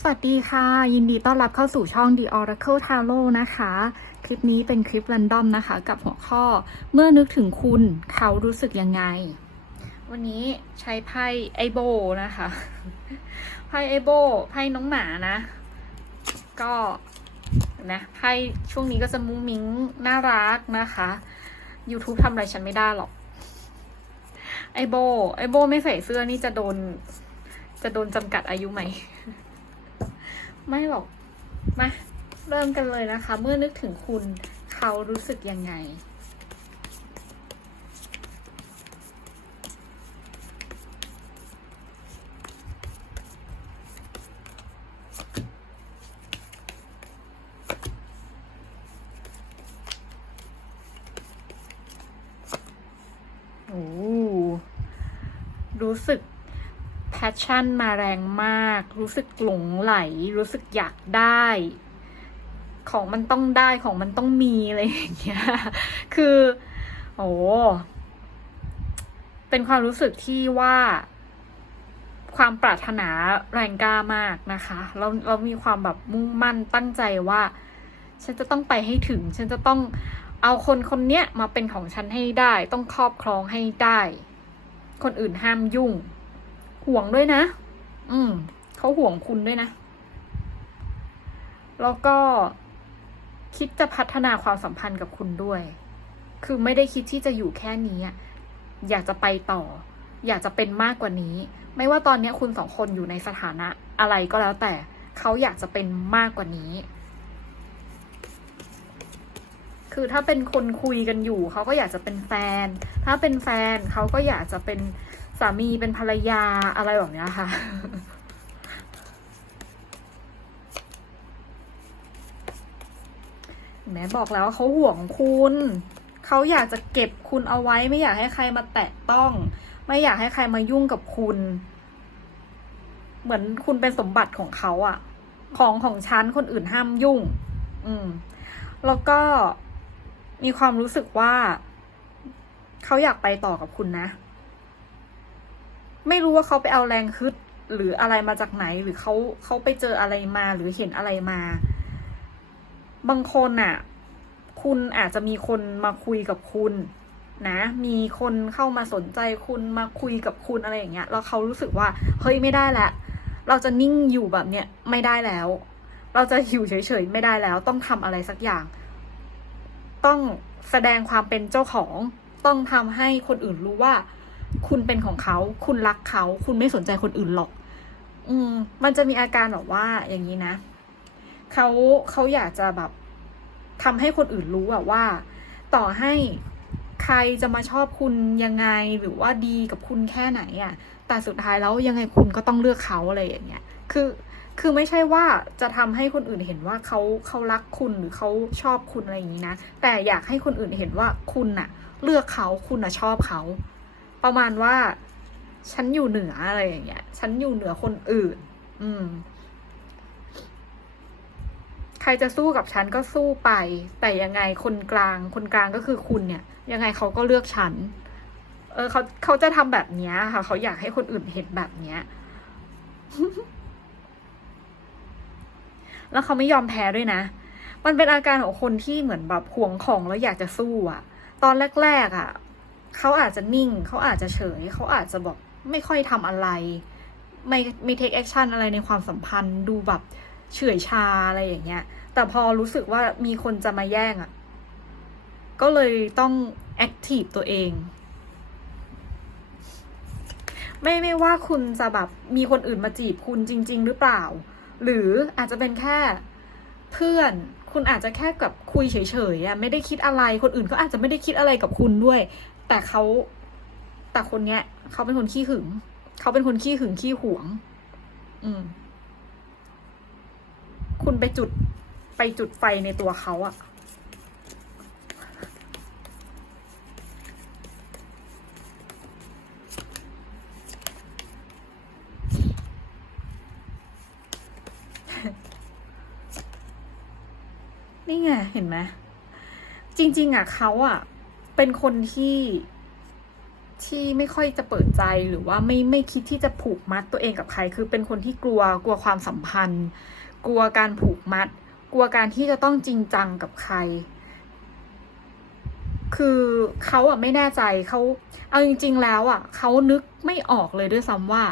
สวัสดีค่ะ ยินดีต้อนรับเข้าสู่ช่อง The Oracle Tarot นะคะ คลิปนี้เป็นคลิป r รนดอมนะคะ กับหัวข้อเมื่อนึกถึงคุณเขารู้สึกยังไง วันนี้ใช้ไพ่ไอโบนะคะ ไพ่ไอโบไพ่น้องหมานะ ก็นะไพ่ช่วงนี้ก็จะมุ้งมิ้งน่ารักนะคะ YouTube ทำอะไรฉันไม่ได้หรอก ไอโบไอโบไม่ใส่เสื้อนี่จะโดน จะโดนจำกัดอายุไหม ไม่หรอกมาเริ่มกันเลยนะคะ เมื่อนึกถึงคุณเขารู้สึกยังไงโอ้รู้สึก ชชั่นมาแรงมาก รู้สึกหลงไหล รู้สึกอยากได้ ของมันต้องได้ของมันต้องมีอะไรอย่างเงี้ย คือ โอ้เป็นความรู้สึกที่ว่าความปรารถนาแรงกล้ามากนะคะ เราเรามีความแบบมุ่งมั่นตั้งใจว่า ฉันจะต้องไปให้ถึง ฉันจะต้องเอาคนคนเนี้ยมาเป็นของฉันให้ได้ ต้องครอบครองให้ได้ คนอื่นห้ามยุ่ง ห่วงด้วยนะ อืม เขาห่วงคุณด้วยนะ แล้วก็คิดจะพัฒนาความสัมพันธ์กับคุณด้วย คือไม่ได้คิดที่จะอยู่แค่นี้ อยากจะไปต่อ อยากจะเป็นมากกว่านี้ ไม่ว่าตอนนี้คุณสองคนอยู่ในสถานะอะไรก็แล้วแต่ เขาอยากจะเป็นมากกว่านี้ คือถ้าเป็นคนคุยกันอยู่ เขาก็อยากจะเป็นแฟน ถ้าเป็นแฟนเขาก็อยากจะเป็น สามีเป็นภรรยาอะไรแบบนี้ค่ะ แม่บอกแล้วว่าเขาห่วงคุณ เขาอยากจะเก็บคุณเอาไว้ ไม่อยากให้ใครมาแตะต้อง ไม่อยากให้ใครมายุ่งกับคุณ เหมือนคุณเป็นสมบัติของเขาอะของของฉันคนอื่นห้ามยุ่ง อืม แล้วก็มีความรู้สึกว่า เขาอยากไปต่อกับคุณนะ ไม่รู้ว่าเขาไปเอาแรงฮึดหรืออะไรมาจากไหนหรือเขาเขาไปเจออะไรมาหรือเห็นอะไรมา บางคนน่ะ คุณอาจจะมีคนมาคุยกับคุณนะ มีคนเข้ามาสนใจคุณมาคุยกับคุณอะไรอย่างเงี้ยแล้วเขารู้สึกว่าเฮ้ยไม่ได้แล้วเราจะนิ่งอยู่แบบเนี้ยไม่ได้แล้ว เราจะอยู่เฉยๆไม่ได้แล้ว ต้องทำอะไรสักอย่าง ต้องแสดงความเป็นเจ้าของ ต้องทำให้คนอื่นรู้ว่า คุณเป็นของเขา คุณรักเขา คุณไม่สนใจคนอื่นหรอก อืม มันจะมีอาการแบบว่าอย่างนี้นะ เขาเขาอยากจะแบบทำให้คนอื่นรู้อะว่า ต่อให้ใครจะมาชอบคุณยังไงหรือว่าดีกับคุณแค่ไหนอะแต่สุดท้ายแล้วยังไงคุณก็ต้องเลือกเขาอะไรอย่างเงี้ย คือคือไม่ใช่ว่าจะทำให้คนอื่นเห็นว่าเขาเขารักคุณหรือเขาชอบคุณอะไรอย่างนี้นะ แต่อยากให้คนอื่นเห็นว่าคุณน่ะ เลือกเขาคุณน่ะชอบเขา ประมาณว่า ฉันอยู่เหนืออะไรอย่างเงี้ย ฉันอยู่เหนือคนอื่น อืม ใครจะสู้กับฉันก็สู้ไป แต่ยังไงคนกลาง คนกลางก็คือคุณเนี่ย ยังไงเขาก็เลือกฉัน เออเขาเขาจะทำแบบเนี้ยค่ะ เขาอยากให้คนอื่นเห็นแบบเนี้ยแล้วเขาไม่ยอมแพ้ด้วยนะ มันเป็นอาการของคนที่เหมือนแบบห่วงของแล้วอยากจะสู้อะตอนแรก ๆอะ เขาอาจจะนิ่ง เขาอาจจะเฉย เขาอาจจะแบบไม่ค่อยทำอะไร ไม่ไม่เทคแอคชั่นอะไรในความสัมพันธ์ ดูแบบเฉื่อยชาอะไรอย่างเงี้ย แต่พอรู้สึกว่ามีคนจะมาแย่งอะก็เลยต้องแอคทีฟตัวเอง ไม่ไม่ว่าคุณจะแบบมีคนอื่นมาจีบคุณจริง ๆ หรือเปล่า หรืออาจจะเป็นแค่เพื่อนคุณอาจจะแค่กับคุยเฉยๆอะไม่ได้คิดอะไรคนอื่นก็อาจจะไม่ได้คิดอะไรกับคุณด้วย แต่เขาแต่คนเนี้ยเขาเป็นคนขี้หึงเขาเป็นคนขี้หึงขี้หวง อืม คุณไปจุดไปจุดไฟในตัวเขาอะนี่ไง เห็นไหมจริง ๆ อะเขาอะ เป็นคนที่ที่ไม่ค่อยจะเปิดใจหรือว่าไม่ไม่คิดที่จะผูกมัดตัวเองกับใคร คือเป็นคนที่กลัวกลัวความสัมพันธ์ กลัวการผูกมัด กลัวการที่จะต้องจริงจังกับใคร คือเขาอะไม่แน่ใจเขาเอาจริง ๆ แล้วอะเขานึกไม่ออกเลยด้วยซ้ำว่า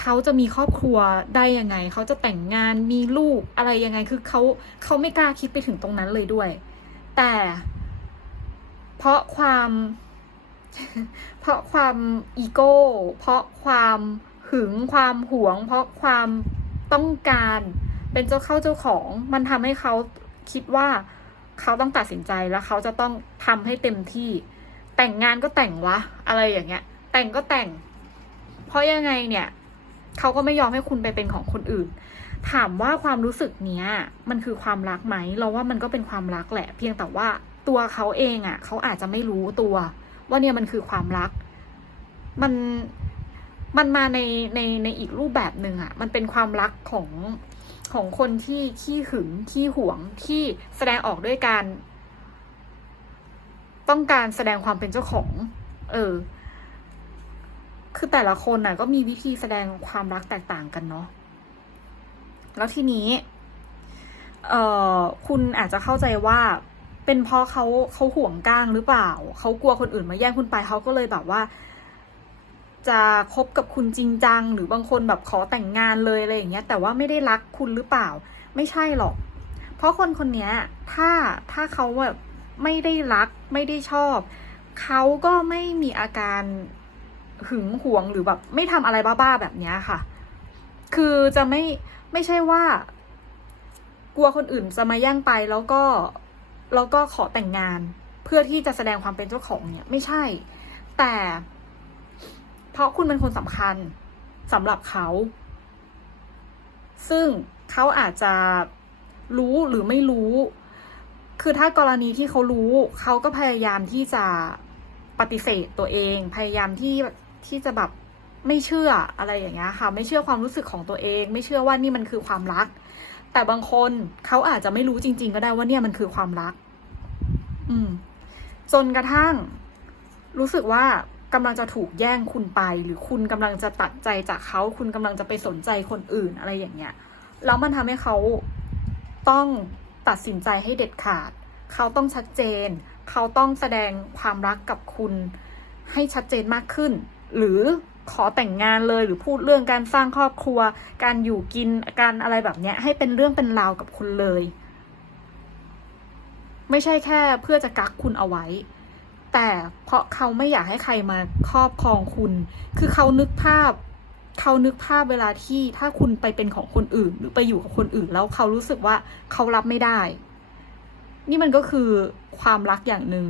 เขาจะมีครอบครัวได้ยังไง เขาจะแต่งงานมีลูกอะไรยังไง คือเขาเขาไม่กล้าคิดไปถึงตรงนั้นเลยด้วย แต่ ราะความ เพราะความอีโก้ เพราะความหึงความหวง เพราะความต้องการ เป็นเจ้าเข้าเจ้าของ มันทำให้เขาคิดว่าเขาต้องตัดสินใจแล้วเขาจะต้องทำให้เต็มที่ แต่งงานก็แต่งวะ อะไรอย่างเงี้ย แต่งก็แต่ง เพราะยังไงเนี่ยเขาก็ไม่ยอมให้คุณไปเป็นของคนอื่น ถามว่าความรู้สึกเนี้ย มันคือความรักไหม เราว่ามันก็เป็นความรักแหละ เพียงแต่ว่า ตัวเขาเองอะ่ะ เขาอาจจะไม่รู้ตัว ว่าเนี่ยมันคือความรัก มันมันมาในในในอีกรูปแบบหนึ่งอะ่ะ มันเป็นความรักของของคนที่ขี้หึงขี้หวงที่แสดงออกด้วยการ ต้องการแสดงความเป็นเจ้าของ เออ คือแต่ละคนน่ะ ก็มีวิธีแสดงความรักแตกต่างกันเนาะแล้วทีนี้ เอ่อ คุณอาจจะเข้าใจว่า เป็นเพราะเขาเขาห่วงก้างหรือเปล่า เขากลัวคนอื่นมาแย่งคุณไปเขาก็เลยแบบว่า จะคบกับคุณจริงจัง หรือบางคนแบบขอแต่งงานเลยอะไรอย่างเงี้ย แต่ว่าไม่ได้รักคุณหรือเปล่า ไม่ใช่หรอก เพราะคนคนนี้ถ้าถ้าเขาแบบไม่ได้รักไม่ได้ชอบ เขาก็ไม่มีอาการหึงหวงหรือแบบไม่ทำอะไรบ้าๆแบบเนี้ยค่ะ คือจะไม่ไม่ใช่ว่า กลัวคนอื่นจะมาแย่งไปแล้วก็ แล้วก็ขอแต่งงานเพื่อที่จะแสดงความเป็นเจ้าของเนี่ย ไม่ใช่ แต่ เพราะคุณเป็นคนสำคัญสำหรับเขา ซึ่งเขาอาจจะรู้หรือไม่รู้ คือถ้ากรณีที่เขารู้ เขาก็พยายามที่จะปฏิเสธตัวเอง พยายามที่ที่จะแบบไม่เชื่ออะไรอย่างเงี้ยค่ะ ไม่เชื่อความรู้สึกของตัวเอง ไม่เชื่อว่านี่มันคือความรัก แต่บางคนเขาอาจจะไม่รู้จริง ๆ ก็ได้ว่าเนี่ยมันคือความรัก อืม จนกระทั่ง รู้สึกว่ากำลังจะถูกแย่งคุณไป หรือคุณกำลังจะตัดใจจากเขา คุณกำลังจะไปสนใจคนอื่นอะไรอย่างเงี้ยแล้วมันทำให้เขาต้องตัดสินใจให้เด็ดขาด เขาต้องชัดเจน เขาต้องแสดงความรักกับคุณให้ชัดเจนมากขึ้น หรือ ขอแต่งงานเลยหรือพูดเรื่องการสร้างครอบครัว การอยู่กินการอะไรแบบเนี้ย ให้เป็นเรื่องเป็นราวกับคุณเลย ไม่ใช่แค่เพื่อจะกักคุณเอาไว้ แต่เพราะเขาไม่อยากให้ใครมาครอบครองคุณ คือเขานึกภาพเขานึกภาพเวลาที่ถ้าคุณไปเป็นของคนอื่น หรือไปอยู่กับคนอื่น แล้วเขารู้สึกว่าเขารับไม่ได้ นี่มันก็คือความรักอย่างหนึ่ง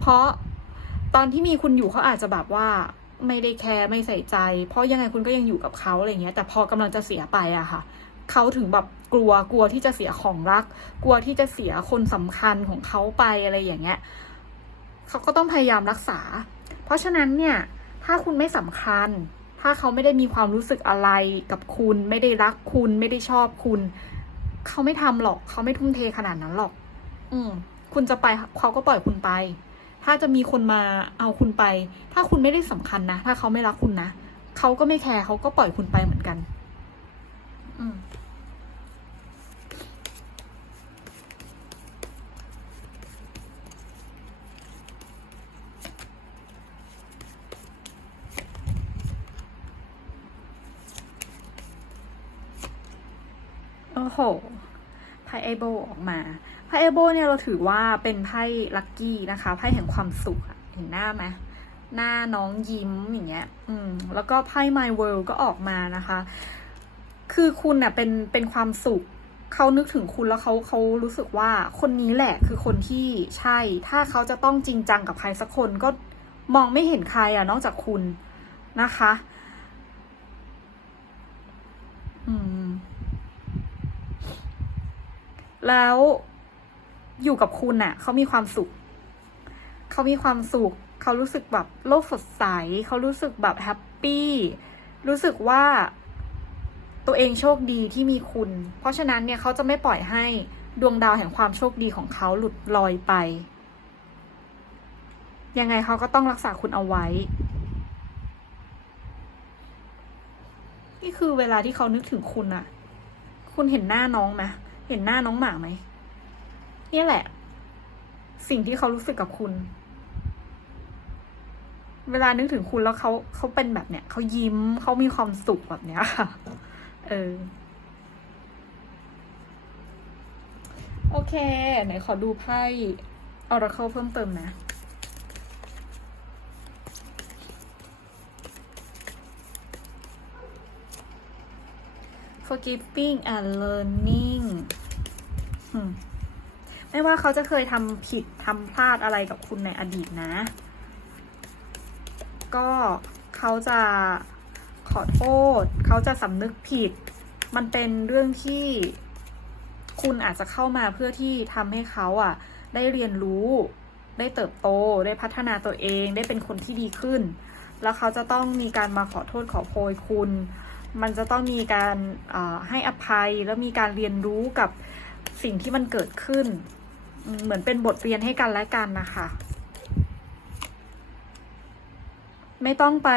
เพราะตอนที่มีคุณอยู่เขาอาจจะแบบว่า ไม่ได้แคร์ไม่ใส่ใจ เพราะยังไงคุณก็ยังอยู่กับเขาอะไรเงี้ย แต่พอกำลังจะเสียไปอะค่ะเขาถึงแบบกลัวกลัวที่จะเสียของรัก กลัวที่จะเสียคนสำคัญของเขาไปอะไรอย่างเงี้ยเขาก็ต้องพยายามรักษา เพราะฉะนั้นเนี่ย ถ้าคุณไม่สำคัญ ถ้าเขาไม่ได้มีความรู้สึกอะไรกับคุณ ไม่ได้รักคุณ ไม่ได้ชอบคุณ เขาไม่ทำหรอก เขาไม่ทุ่มเทขนาดนั้นหรอก อืม คุณจะไปเขาก็ปล่อยคุณไป ถ้าจะมีคนมาเอาคุณไป ถ้าคุณไม่ได้สำคัญนะ ถ้าเขาไม่รักคุณนะ เขาก็ไม่แคร์เขาก็ปล่อยคุณไปเหมือนกัน อืม โอ้โห ไพ่ไอโบออกมาไพ่ไอโบเนี่ยเราถือว่าเป็นไพ่ลัคกี้นะคะไพ่แห่งความสุขเห็นหน้าไหมหน้าน้องยิ้มอย่างเงี้ย อืม แล้วก็ไพ่ My World ก็ออกมานะคะ คือคุณอะเป็นเป็นความสุข เขานึกถึงคุณแล้วเขาเขารู้สึกว่าคนนี้แหละคือคนที่ใช่ ถ้าเขาจะต้องจริงจังกับใครสักคนก็มองไม่เห็นใครอะนอกจากคุณนะคะ อืม แล้วอยู่กับคุณน่ะเขามีความสุข เขามีความสุข เขารู้สึกแบบโลกสดใส เขารู้สึกแบบแฮปปี้ รู้สึกว่าตัวเองโชคดีที่มีคุณ เพราะฉะนั้นเนี่ยเขาจะไม่ปล่อยให้ดวงดาวแห่งความโชคดีของเขาหลุดลอยไป ยังไงเขาก็ต้องรักษาคุณเอาไว้ นี่คือเวลาที่เขานึกถึงคุณอะคุณเห็นหน้าน้องไหม เห็นหน้าน้องหมาไหมเนี่ยแหละ สิ่งที่เขารู้สึกกับคุณ เวลานึกถึงคุณแล้วเขาเขาเป็นแบบเนี้ยเขายิ้มเขามีความสุขแบบเนี้ยค่ะ เออ โอเค ไหนขอดูไพ่ Oracle เพิ่มเติมนะ forgiving and learning ไม่ว่าเขาจะเคยทำผิดทำพลาดอะไรกับคุณในอดีตนะ ก็เขาจะขอโทษ เขาจะสำนึกผิด มันเป็นเรื่องที่คุณอาจจะเข้ามาเพื่อที่ทำให้เขาอะ ได้เรียนรู้ ได้เติบโต ได้พัฒนาตัวเอง ได้เป็นคนที่ดีขึ้น แล้วเขาจะต้องมีการมาขอโทษขอโพยคุณ มันจะต้องมีการาให้อภัยแล้วมีการเรียนรู้กับ สิ่งที่มันเกิดขึ้น เหมือนเป็นบทเรียนให้กันและกันนะคะ ไม่ต้องไป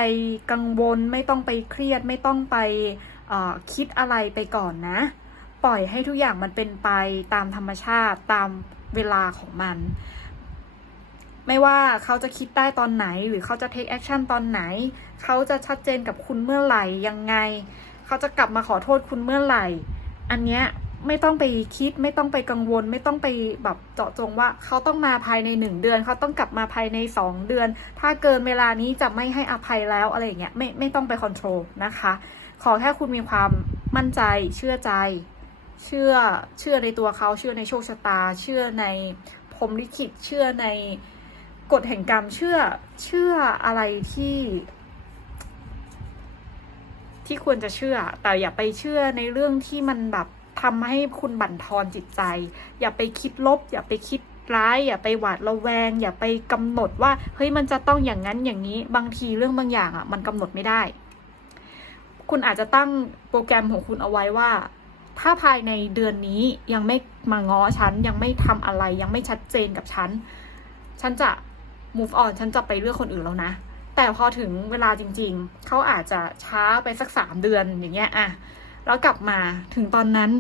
กังวล ไม่ต้องไปเครียด ไม่ต้องไปคิดอะไรไปก่อนนะ ปล่อยให้ทุกอย่างมันเป็นไปตามธรรมชาติตามเวลาของมัน ไม่ว่าเขาจะคิดได้ตอนไหน หรือเขาจะ take action ตอนไหน เขาจะชัดเจนกับคุณเมื่อไหร่ยังไง เขาจะกลับมาขอโทษคุณเมื่อไหร่ อันเนี้ย ไม่ต้องไปคิดไม่ต้องไปกังวล ไม่ต้องไปแบบเจาะจงว่า เขาต้องมาภายในหนึ่งเดือน เขาต้องกลับมาภายในสองเดือน ถ้าเกินเวลานี้จะไม่ให้อภัยแล้วอะไรอย่างเงี้ยไม่ไม่ต้องไปคอนโทรลนะคะ ขอแค่คุณมีความมั่นใจเชื่อใจ เชื่อเชื่อในตัวเขาเชื่อในโชคชะตา เชื่อในพรมลิขิตเชื่อในกฎแห่งกรรมเชื่อเชื่ออะไรที่ที่ควรจะเชื่อ แต่อย่าไปเชื่อในเรื่องที่มันแบบ ทำให้คุณบั่นทอนจิตใจ อย่าไปคิดลบ อย่าไปคิดร้ายอย่าไปหวาดระแวง อย่าไปกำหนดว่าเฮ้ยมันจะต้องอย่างนั้นอย่างนี้บางทีเรื่องบางอย่างอะ มันกำหนดไม่ได้ คุณอาจจะตั้งโปรแกรมของคุณเอาไว้ว่า ถ้าภายในเดือนนี้ยังไม่มาง้อฉัน ยังไม่ทำอะไรยังไม่ชัดเจนกับฉัน ฉันจะ move on ฉันจะไปเลือกคนอื่นแล้วนะ แต่พอถึงเวลาจริง ๆ เขาอาจจะช้าไปสักสามเดือนอย่างเงี้ยอะ แล้วกลับมาถึงตอนนั้น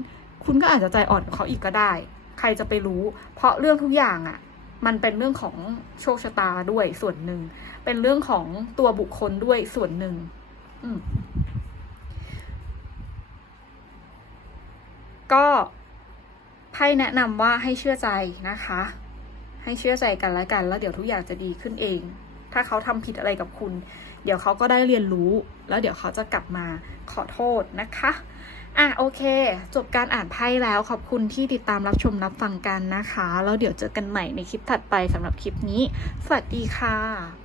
คุณก็อาจจะใจอ่อนกับเขาอีกก็ได้ ใครจะไปรู้ เพราะเรื่องทุกอย่างอะมันเป็นเรื่องของโชคชะตาด้วยส่วนหนึ่ง เป็นเรื่องของตัวบุคคลด้วยส่วนหนึ่งอืมก็ไพ่แนะนำว่าให้เชื่อใจนะคะ ให้เชื่อใจกันและกัน แล้วเดี๋ยวทุกอย่างจะดีขึ้นเอง ถ้าเขาทำผิดอะไรกับคุณ เดี๋ยวเขาก็ได้เรียนรู้ แล้วเดี๋ยวเขาจะกลับมาขอโทษนะคะอะโอเค จบการอ่านไพ่แล้วขอบคุณที่ติดตามรับชมรับฟังกันนะคะ แล้วเดี๋ยวเจอกันใหม่ในคลิปถัดไปสำหรับคลิปนี้ สวัสดีค่ะ